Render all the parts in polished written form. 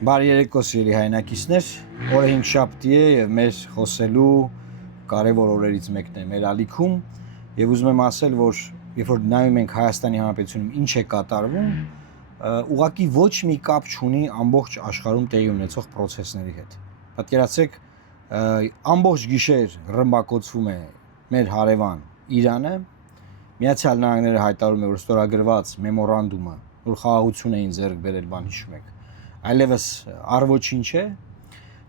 Բարի երեկո սիրելի հայրենակիցներ, օրը 5 շաբթի է եւ մեր խոսելու կարևոր օրերից մեկն է մեր ալիքում եւ ուզում եմ ասել, որ երբ որ նայում ենք Հայաստանի Հանրապետությունում ինչ է կատարվում, ուղղակի ոչ մի կապ չունի ամբողջ աշխարհում տեղի ունեցող process-ների հետ։ Պատկերացրեք, ամբողջ գիշեր ռմբակոծվում է մեր հարևան Իրանը, Միացյալ Նահանգները հայտարարում է, որ ստորագրված մեմորանդումը, որ խաղաղություն էին ձեռք բերել, բան հիշում եք, այլևս առ-ոչինչ է,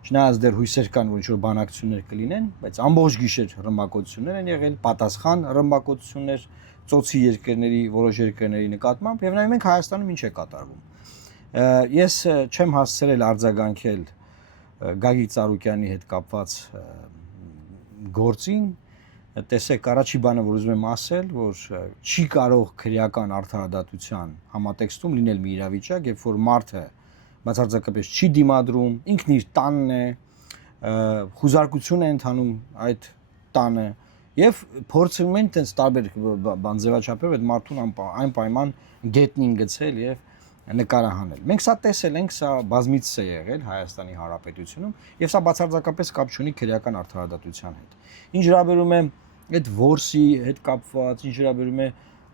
չնայած դեռ հույսեր կան, որ ինչ-որ բանակցություններ կլինեն, բայց ամբողջ գիշեր ռմբակոծություններ են եղել, պատասխան ռմբակոծություններ ծոցի երկրների, որոշ երկրների նկատմամբ, եւ նայում ենք Հայաստանում ինչ է կատարվում։ Ես չեմ հասցրել արձագանքել Գագիկ Ծառուկյանի հետ կապված գործին, տեսեք, առաջի բանը, որ ուզում եմ ասել, որ չի կարող քրեական արդարադատության համատեքստում լինել մի իրավիճակ, երբ որ մարդը բացարձակապես չի դիմադրում, ինքն իր տանն է, խուզարկություն է ընթանում այդ տանը եւ փորձում են տենց տարբեր բան ձևաչափերով այդ մարդուն այնպայման գետնին գցել եւ նկարահանել։ Մենք սա տեսել ենք, սա բազմիցս է եղել Հայաստանի Հանրապետությունում եւ սա բացարձակապես կապ չունի քրեական արդարադատության հետ։ Ինչ հրաբերում է այդ որսի հետ կապված, ինչ հրաբերում է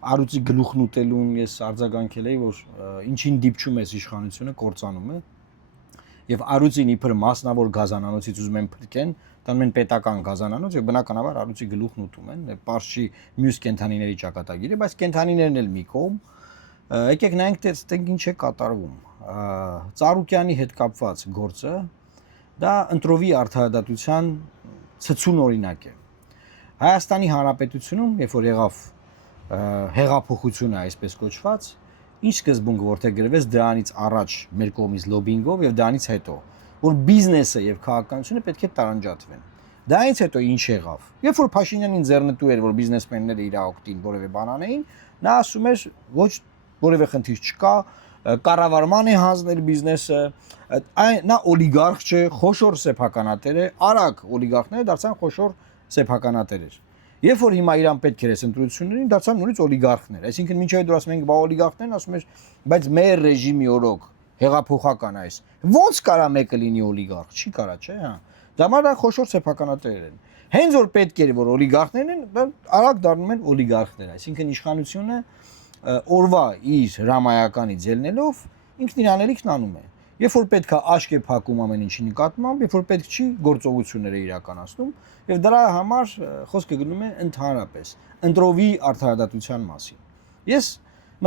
Արուծի գլուխն ուտելուն, ես արձագանքել էի, որ ինչին դիպչում է իշխանությունը կործանում է եւ Արուծին իբր մասնավոր գազանանոցից ուզում են փրկեն, տանում են պետական գազանանոց եւ բնականաբար Արուծի գլուխն ուտում են, պարզ չի մյուս կենթանիների ճակատագիրը, բայց կենթանիներն էլ մի կողմ։ Եկեք նայենք տեսնենք ինչ է կատարվում։ Ծառուկյանի հետ կապված գործը դա ընտրովի արդարադատության ցցուն օրինակ է։ Հայաստանի Հանրապետությունում, երբ որ եղավ հեղափոխությունը այսպես կոչված, ինչ սկզբունք որտեղ գրվեց դրանից առաջ մեր կողմից լոբինգով եւ դրանից հետո, որ բիզնեսը եւ քաղաքականությունը պետք է տարանջատվեն։ Դրանից հետո ինչ եղավ։ Երբ որ Փաշինյանին ձեռնտու էր, որ բիզնեսմենները իր օգտին որևէ բան անեին, նա ասում էր ոչ որևէ խնդիր չկա, կառավարման է հանձնել բիզնեսը, նա օլիգարխ չէ, խոշոր սեփականատեր է, արագ օլիգարխները դարձան խոշոր սեփականատերեր։ Երբ որ հիմա իրան պետք էր այս ընտրություններին, դարձան նորից օլիգարխներ, այսինքն մինչև դեռ ասում ենք բա օլիգարխներն, ասում էր, բայց մեր ռեժիմի օրոք հեղափոխական այս ո՞նց կարա մեկը լինի օլիգարխ, չի կարա, չէ՞, հա։ Դա մար խոշոր սեփականատերեր են։ Հենց որ պետք էր որ օլիգարխներն են, արագ դառնում են օլիգարխներ, այսինքն իշխանությունը օրվա իր հրամայականից ելնելով ինքն իր անելիքն անում է։ Երբ որ պետք է աշկ է փակում ամեն ինչի նկատմամբ, երբ որ պետք չի գործողություններ է իրականացնում, եւ դրա համար խոսքը գնում է ընդհանրապես ընտրովի արդարադատության մասին։ Ես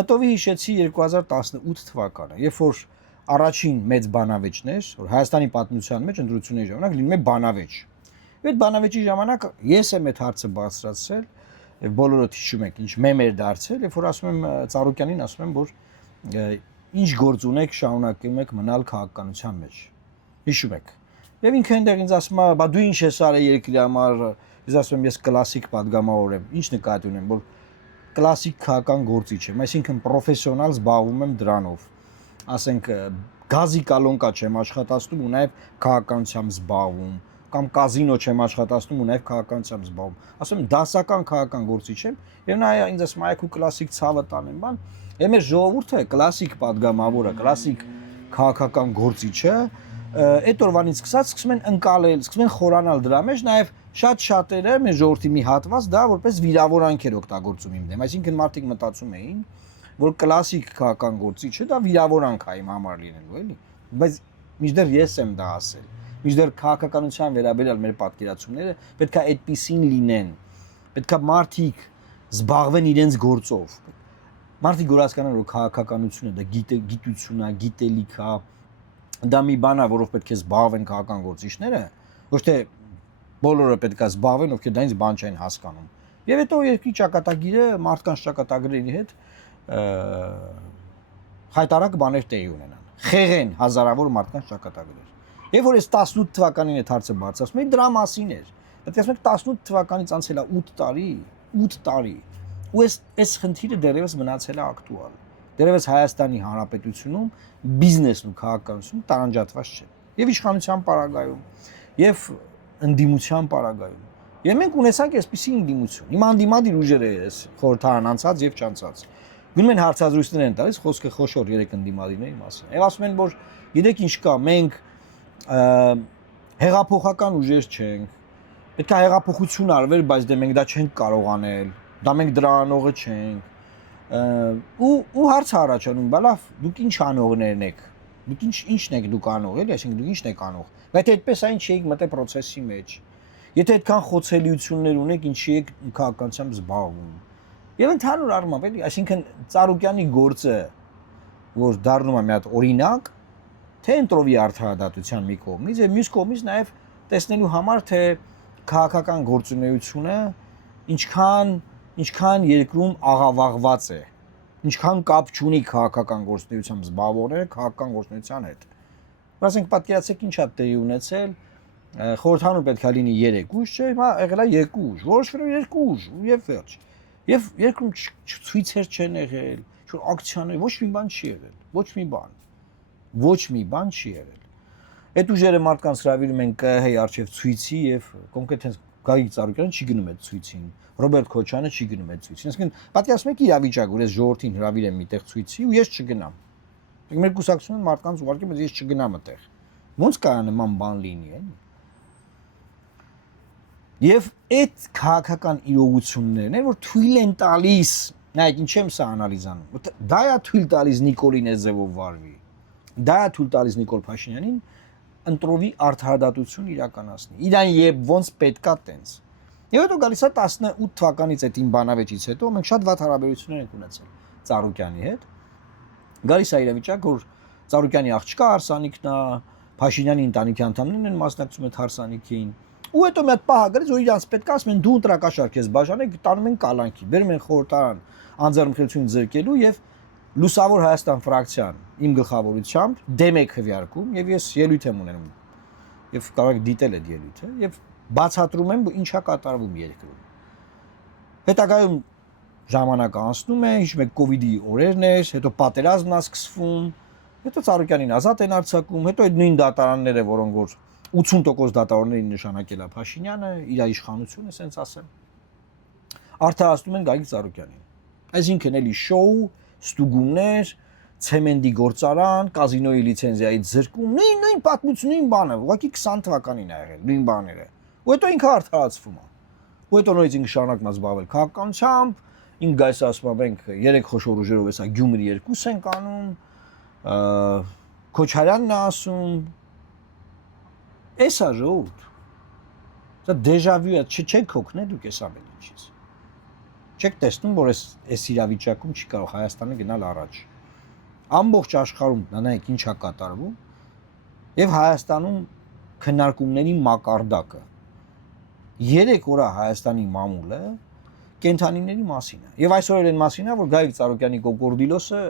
մտովի հիշեցի 2018 թվականը, երբ որ առաջին մեծ բանավեճներ, որ Հայաստանի պատմության մեջ ընտրությունների ժամանակ լինում է բանավեճ։ Այդ բանավեճի ժամանակ ես եմ այդ հարցը բարձրացրել եւ բոլորը հիշում եք ինչ մեմ էր դարձել, երբ որ ասում եմ Ծառուկյանին, ասում եմ, որ ինչ գործ ունեք, շարունակում եք մնալ քաղաքականության մեջ։ Հիշում եք։ Եվ ինքը այնտեղ ինձ ասում է, բա դու ինչ ես արել երկրի համար, ես ասում եմ, ես կլասիկ падգամավոր եմ, ինչ նկատի ունեմ, որ կլասիկ քաղաքական գործիչ եմ, այսինքն պրոֆեսիոնալ զբաղվում եմ դրանով։ Ասենք գազի կալոնկա չեմ աշխատացնում ու նաև քաղաքականությամբ զբաղվում, կամ կազինո չեմ աշխատացնում ու նաև քաղաքականությամբ զբաղվում։ Ասում եմ, դասական քաղաքական գործիչ եմ, եւ նա ինձ ասում է, այքու կլասիկ ցավը տանեմ, բան։ Եվ մեր ժողովուրդը կլասիկ падգամավորը, կլասիկ քաղաքական գործիչը այդ օրվանից սկսում են ընկալել, սկսում են խորանալ դրա մեջ, նաև շատ շատերը մեր ժողովրդի մի հատված դա որպես վիրավորանք էր օգտագործում իմ դեմ, այսինքն մարդիկ մտածում էին, որ կլասիկ քաղաքական գործիչը դա վիրավորանք է իմ համար լինելու, էլի, բայց մինչդեռ ես եմ դա ասել, մինչդեռ քաղաքականության վերաբերյալ մեր պատկերացումները պետք է այդպիսին լինեն, պետք է մարդիկ զբաղվեն իրենց գործով, մարդիկ որ հասկանան, որ քաղաքականությունը դա գիտություն է, գիտելիք է, դա մի բան է, որով պետք է զբաղվեն քաղաքական գործիչները, ոչ թե բոլորը պետք է զբաղվեն, ովքեր դա ինձ բան չեն հասկանում։ Եվ հետո երկրի ճակատագիրը մարդկանց ճակատագրերի հետ խայտարակ բաներ տեղի ունենան։ Խեղեն հազարավոր մարդկանց ճակատագրեր։ Եվ որ այս 18 թվականին այդ հարցը բարձրացնում էի, դրա մասին էր։ Պետք է ասենք 18 թվականից անցել է 8 տարի։ Ու այս խնդիրը դեռևս մնացել է ակտուալ։ Դեռևս Հայաստանի Հանրապետությունում բիզնեսն ու քաղաքականությունը տարանջատված չէ։ Եվ իշխանության պարագայում, եւ ընդդիմության պարագայում։ Եվ մենք ունեցանք այսպիսի ընդդիմություն։ Հիմա անդիմադիր ուժեր է այս խորհրդարան անցած եւ չանցած։ Գնում են հարցազրույցներ են տալիս, խոսքը խոշոր 3 ընդդիմադիրների մասին։ Եվ ասում են, որ գիտեք ինչ կա, մենք հեղափոխական ուժեր չենք։ Պետք է հեղափոխություն արվեր, բայց դե մենք դա չենք կարող անել։ Դա մենք դրա անողը չենք։ Ու հարց առաջանում, բա լավ, դուք ինչ անողներն եք։ Դուք ինչն եք դուք անող, էլի, այսինքն դուք ինչն եք անող։ Բայց այդպես այն չէիք մտե process-ի մեջ։ Եթե այդքան խոցելիություններ ունեք, ինչի եք քաղաքականությամբ զբաղվում։ Եվ ընդհանուր առմամբ, էլի, այսինքն Ծառուկյանի գործը, որ դառնում է մի հատ օրինակ, թե ընտրովի արդարադատության մի կողմից, եւ մյուս կողմից նաեւ տեսնելու համար, թե քաղաքական գործունեությունը ինչքան երկրում աղավաղված է, ինչքան կապ չունի քաղաքական գործունեությամբ զբաղվողները քաղաքական գործունեության հետ։ Ասենք պատկերացեք ինչ է տեղի ունեցել, խորհրդանու պետք է լինի 3 ուժ, չէ՞, հիմա եղել է 2 ուժ, որոշվել է 2 ուժ եւ վերջ։ Եվ երկրում ցույցեր չեն եղել, որ ակցիաներ, ոչ մի բան չի եղել, ոչ մի բան չի եղել։ Այդ ուժերը մարդկանց հրավիրում են ԿՀ-ի արչև ցույցի եւ կոնկրետ հենց Գագիկ Ծառուկյանը չի գնում այդ ցույցին, Ռոբերտ Քոչյանը չի գնում այդ ցույցին։ Այսինքն պատկերացնում եք իրավիճակ, որ ես ժողովրդին հրավիրեմ միտեղ ցույցի ու ես չգնամ։ Մեր կուսակցությունը մարդկանց ուղարկում, բայց ես չգնամ այդտեղ։ Ոնց կարա նման բան լինի, էլի։ Եվ այդ քաղաքական իրողություններն են, որ թույլ են տալիս, նայեք, ինչ եմ սա անալիզանում։ Դա է թույլ տալիս Նիկոլին այդ ձևով վարվի։ Դա է թույլ տալիս Նիկոլ Փաշինյանին ընտրովի արդարադատություն իրականացնի։ Իրան եւ ոնց պետքա տենց։ Եվ հետո գալիս է 18 թվականից այդ իմ բանավեճից հետո մենք շատ վատ հարաբերություններ ենք ունեցել Ծառուկյանի հետ։ Գալիս է իրավիճակ, որ Ծառուկյանի աղջկա հարսանիքն է, Փաշինյանի ընտանիքի անդամներն են մասնակցում այդ հարսանիքին։ Ու հետո մի հատ պահ գրեց, որ իրանց պետք է ասում են դու ընտրակաշառք ես բաժանեք, տանում են կալանքի, բերում են խորհրդարան անձեռնմխելիություն ձեռքելու եւ Լուսավոր Հայաստան ֆրակցիան իմ գլխավորությամբ դեմ է քվեարկում եւ ես ելույթ եմ ունենում եւ կարող եք դիտել այդ ելույթը եւ բացատրում եմ ինչա կատարվում երկրում։ Հետագայում ժամանակը անցնում է, հիշում եք կոവിഡ്ի օրերն էր, հետո պատերազմն է սկսվում, հետո Ծառուկյանին ազատ են արձակում, հետո այդ նույն դատարանները, որոնք որ 80% դատարաններին նշանակել է Փաշինյանը, իր իշխանությունը, ասենց ասեմ, արդարացնում են Գագիկ Ծառուկյանին։ Այսինքն էլի շոու, ստուգումներ, ցեմենտի գործարան, կազինոյի լիցենզիայից զրկում, նույն պատմությունը, նույն բանը, ուղղակի 20 թվականին է եղել, նույն բաները։ Ու հետո ինքը արդարացվում է։ Ու հետո նույնիսկ ինքը շարունակում է զբաղվել քաղաքականությամբ, ինք գայս ասում է մենք 3 խոշոր ուժերով էսա Գյումրի 2 ենք անում, Քոչարյանն է ասում, էսա ժողովուրդ։ Դա դեժավյու է, չեք հոգնել դուք էս ամեն ինչից։ Չեք տեսնում, որ այս իրավիճակում չի կարող Հայաստանը գնալ առաջ։ Ամբողջ աշխարհում նայեք ինչա կատարվում եւ Հայաստանում քննարկումների մակարդակը 3 օր է Հայաստանի մամուլը կենթանիների մասին է։ Եվ այսօր էլ այն մասին է, որ Գագիկ Ծառուկյանի կոկորդիլոսը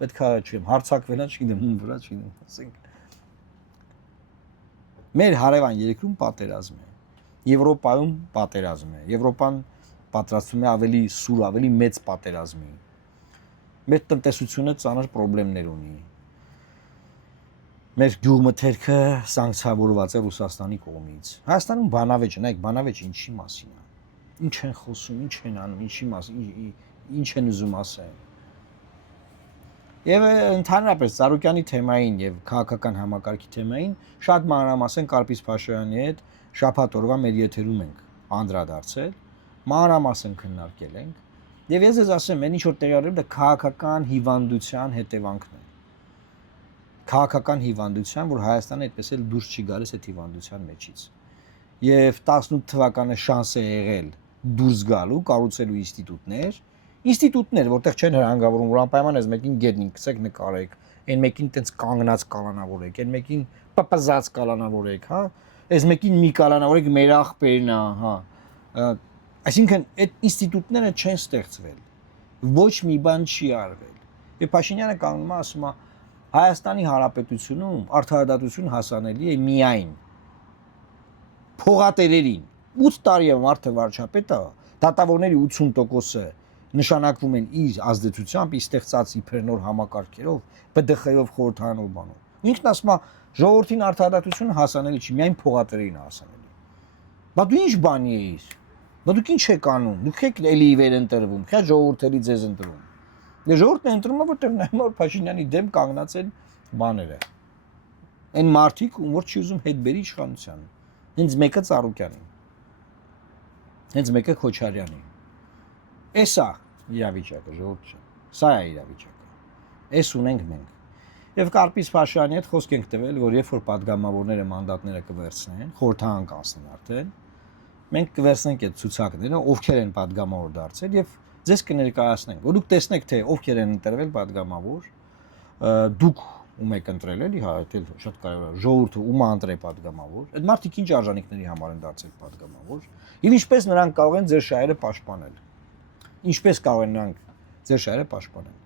պետքա չեմ հարցակվելա, չգիտեմ, ում վրա, չգիտեմ, ասենք։ Մեր հարևան երկրում պատերազմ է։ Եվրոպայում պատերազմ է։ Եվրոպան պատրաստվում է ավելի սուր, ավելի մեծ պատերազմի։ Մեր տնտեսությունը ծանր խնդիրներ ունի։ Մեր գյուղմթերքը սանկցիավորված է Ռուսաստանի կողմից։ Հայաստանում բանավեճ, նայեք, բանավեճ ինչի մասին է։ Ինչ են խոսում, ինչ են անում, ինչի մասին, ինչ են ուզում ասել։ Եվ ընդհանրապես Ծառուկյանի թեմային եւ քաղաքական համակարգի թեմային շատ մանրամասն Կարպիս Փաշինյանի հետ շաբաթ օրվա մեր եթերում ենք անդրադարձել, մանրամասն քննարկել ենք եւ ես ձեզ ասեմ, այն ինչ որ տեղի առել է քաղաքական հիվանդության հետևանքն է։ Քաղաքական հիվանդության, որ Հայաստանը այդպես էլ դուրս չի գալիս այդ հիվանդության մեջից։ Եվ 18 թվականը շանս է եղել դուրս գալու, կառուցելու ինստիտուտներ, որտեղ չեն հրանգավորում, որ անպայման այս մեկին գետնին գցեք նկարեք, այն մեկին տենց կանգնած կալանավորեք, այն մեկին պպզած կալանավորեք, հա, այս մեկին մի կալանավորեք մեր աղբերն է, հա։ Այսինքն այդ ինստիտուտները չեն ստեղծվել, ոչ մի բան չի արվել։ Եվ Փաշինյանը կանգնում է ասում է Հայաստանի Հանրապետությունում արդարադատություն հասանելի է միայն փողատերերին 8 տարի է մարդը վարչապետ է, դատավորների 80%-ը նշանակվում են իր ազդեցությամբ, իր ստեղծած իբր նոր համակարգերով, ՊԴԽ-ով, խորհրդարանով բանով։ Ինքն ասում է ժողովրդին արդարադատությունը հասանելի չի, միայն փողատերերին հասանելի։ Բա դու ինչ բանի ես։ Դուք ինչ եք անում։ Դուք եք էլի վեր ընտրվում, քիչ ժողովուրդելի ձեզ ընտրում։ Դե ժողովուրդն է ընտրում, որտեղ նայում որ Փաշինյանի դեմ կանգնած են բաները։ Այն մարդիկ, ում որ չի ուզում հետ բերի իշխանության։ Հենց մեկը Ծառուկյանին։ Հենց մեկը Քոչարյանին։ Էսա իրավիճակը ժողովուրդ ջան։ Սա է իրավիճակը։ Էս ունենք մենք։ Եվ Կարպիս Փաշինյանի հետ խոսք ենք տվել, որ երբ որ падգամավորները մանդատները կվերցնեն, խորհրդան կանցնեն արդեն, մենք կվերցնենք այդ ցուցակները, ովքեր են падգամավոր դարձել եւ ձեզ կներկայացնենք, որ դուք տեսնեք թե ովքեր են ընտրվել падգամավոր, դուք ում եք ընտրել էլի, հա, դա շատ կարևոր է, ժողովուրդը ում ընտրե падգամավոր, այդ մարդիկ ինչ արժանինքների համար են դարձել падգամավոր, եւ ինչպես նրանք կարող են ձեր շահերը պաշտպանել։ Ինչպես կարող են նրանք ձեր շահերը պաշտպանել։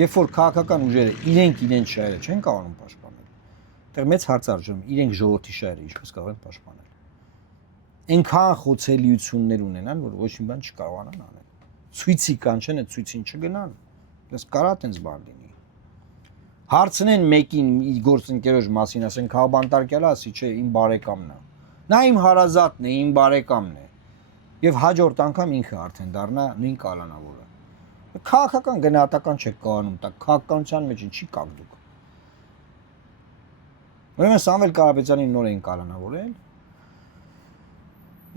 Երբ որ քաղաքական ուժերը իրենց շահերը չեն կարողանում պաշտպանել, դեռ մեծ հարցարժում իրենք ժողովրդի շահերը ինչպես կարող են պաշտպանել։ Այնքան խոցելիություններ ունենան, որ ոչ մի բան չկարողանան անել։ Ցույցի կանչեն, այդ ցույցին չգնան։ Դες կարա տենց բան լինի։ Հարցնեն մեկին իր գործընկերոջ մասին, ասեն քաղբանտարկյալը, ասի չէ, իմ բարեկամն է։ Նա իմ հարազատն է, իմ բարեկամն է։ Եվ հաջորդ անգամ ինքը արդեն դառնա նույն կալանավորը։ Քաղաքական գնահատական չեք կանոնում, դա քաղաքականության մեջ ինչի կաք դուք։ Ուրեմն Սամվել Կարապետյանին նոր էին կալանավորել։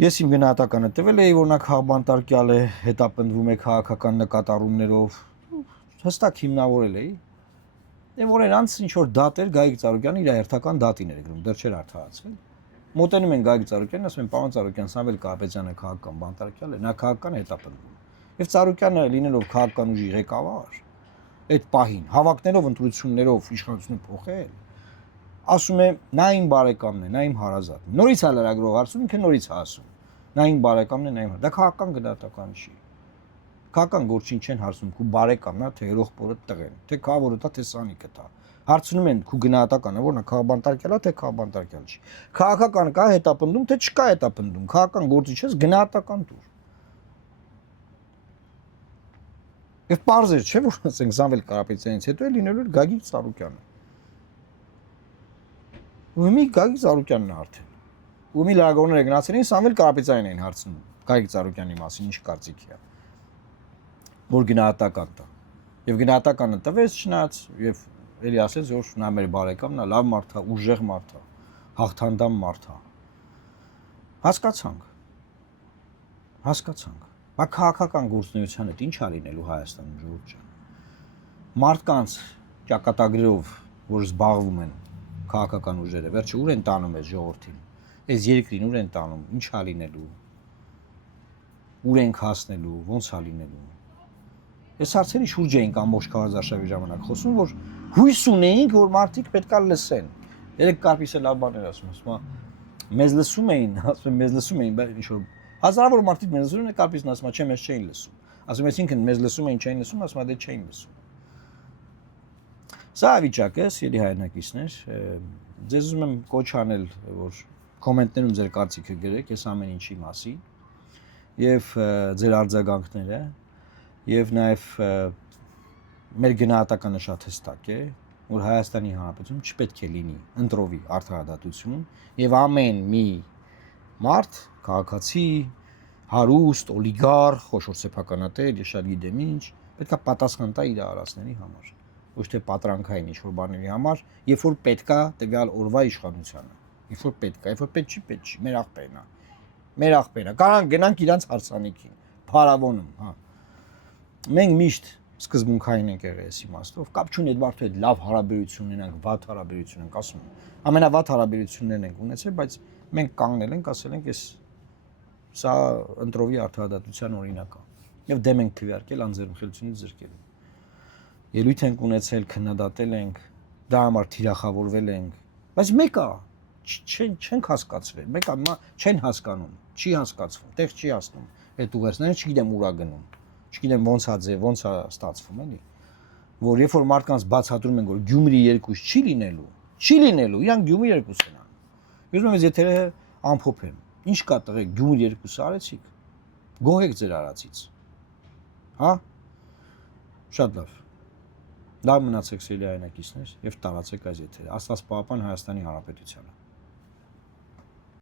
Ես իմ գնահատականը տվել էի, որ նա քաղբանտարկյալ է, հետապնդվում է քաղաքական նկատառումներով, հստակ հիմնավորել էի։ Եվ օրեր անց ինչ որ դատ էր Գագիկ Ծառուկյանը իր հերթական դատին էր գրում, դեռ չէր արդարացվել։ Մոտենում են Գագիկ Ծառուկյանին, ասում են պարոն Ծառուկյան, Սամվել Կարապետյանը քաղաքական բանտարկյալ է, նա քաղաքական հետապնդվում։ Եվ Ծառուկյանը լինելով քաղաքական ուժի ղեկավար, այդ պահին հավաքներով ընտրություններով իշխանությունը փոխել, ասում է նա իմ բարեկամն է, նա իմ հարազատն է։ Նորից է լրագրող հարցում, ինքը նորից է ասում։ Նա իմ բարեկամն է, նա իմ։ Դա քաղաքական գնահատական չի։ Քաղաքական գործին չեն հարցում, քու բարեկամն է, թե երողբորը տղեն, թե քաղորը տա, թե սանիկը տա։ Հարցնում են քու գնահատականը, որ նա քաղբանտարկյալ է, թե քաղբանտարկյալ չի։ Քաղաքական կա հետապնդում, թե չկա հետապնդում։ Քաղաքական գործի չես գնահատական տուր։ Եվ պարզ էր, չէ՞ որ ասենք Սամվել Կարապետյանից հետո է լինելու Գագիկ Ծառուկյանը։ Ումի Գագիկ Ծառուկյանն է արդեն։ Ումի լրագրողները գնացել են Սամվել Կարապետյանին էին հարցնում Գագիկ Ծառուկյանի մասին ինչ կարծիքի է։ Որ գնահատական տա։ Եվ գնահատականը տվեց չնայած եւ էլի ասեց որ նա մեր բարեկամն է, լավ մարդ է, ուժեղ մարդ է, հաղթանդամ մարդ է։ Հասկացանք։ Բա քաղաքական գործունեությանը ինչ ա լինելու Հայաստանում ժողովուրդ ջան։ Մարդկանց ճակատագրերով որ զբաղվում են քաղաքական ուժերը, վերջը ուր են տանում այս ժողովրդին։ Այս երկրին ուր են տանում, ինչ ա լինելու։ Ուր ենք հասնելու, ոնց ա լինելու։ Այս հարցերի շուրջ էինք ամբողջ քարոզարշավի ժամանակ խոսում, որ հույս ունեինք, որ մարդիկ պետքա լսեն։ Երեք Կարպիսը լավ բաներ ասում, մեզ լսում էին, բայց ինչ որ հազարավոր մարդիկ մեզ լսում են, Կարպիսն ասում է, չէ, մեզ չէին լսում։ Ասում այսինքն մեզ լսում էին, չէին լսում, ասում է դե չէին լսում։ Սա վիճակը, սիրելի հայրենակիցներ, ձեզ ուզում եմ կոչ անել, որ կոմենտներում ձեր կարծիքը գրեք այս ամեն ինչի մասին եւ ձեր արձագանքները եւ նաեւ մեր գնահատականը շատ հստակ է, որ Հայաստանի Հանրապետությունում չպետք է լինի ընտրովի արդարադատություն եւ ամեն մի մարդ, քաղաքացի, հարուստ, օլիգարխ, խոշոր սեփականատեր, ես շատ գիտեմ ինչ, պետքա պատասխան տա իր արածների համար, ոչ թե պատրանքային ինչ-որ բաների համար, երբ որ պետքա տվյալ օրվա իշխանությանը, երբ որ պետք չի, մեր աղբերն է, կարան գնանք իրանց հարսանիքին, փարավոնում, հա։ Մենք միշտ սկզբունքային ենք եղել այս իմաստով, կապ չունի այդ մարդու հետ լավ հարաբերություն ունենանք, վատ հարաբերություն ենք, ասում եմ։ Ամենավատ հարաբերություններն ենք ունեցել, բայց մենք կանգնել ենք, ասել ենք, սա ընտրովի արդարադատության օրինակ է։ Եվ դեմ ենք քվեարկել անձեռնխելությունից զրկելու։ Ելույթ ենք ունեցել, քննադատել ենք, դա համար թիրախավորվել ենք, բայց մեկը չենք հասկացրել, մեկը չեն հասկանում, չի հասկացվում, տեղ չի հասնում այդ ուղերձները, չգիտեմ ուր է գնում, չգիտեմ ոնց է ձև, ոնց է ստացվում, էլի, որ երբ որ մարդկանց բացատրում են, որ Գյումրի երկուս չի լինելու, իրանք Գյումրի երկուս են անում։ Ուզում եմ ես եթերը ամփոփեմ, ինչ կա տղեկ, Գյումրի երկուս արեցիք, գոհեք ձեր արածից, հա, շատ լավ, լավ մնացեք սիրելի հայրենակիցներ և տարածեք այս եթերը, Աստված պահապան Հայաստանի Հանրապետությանը։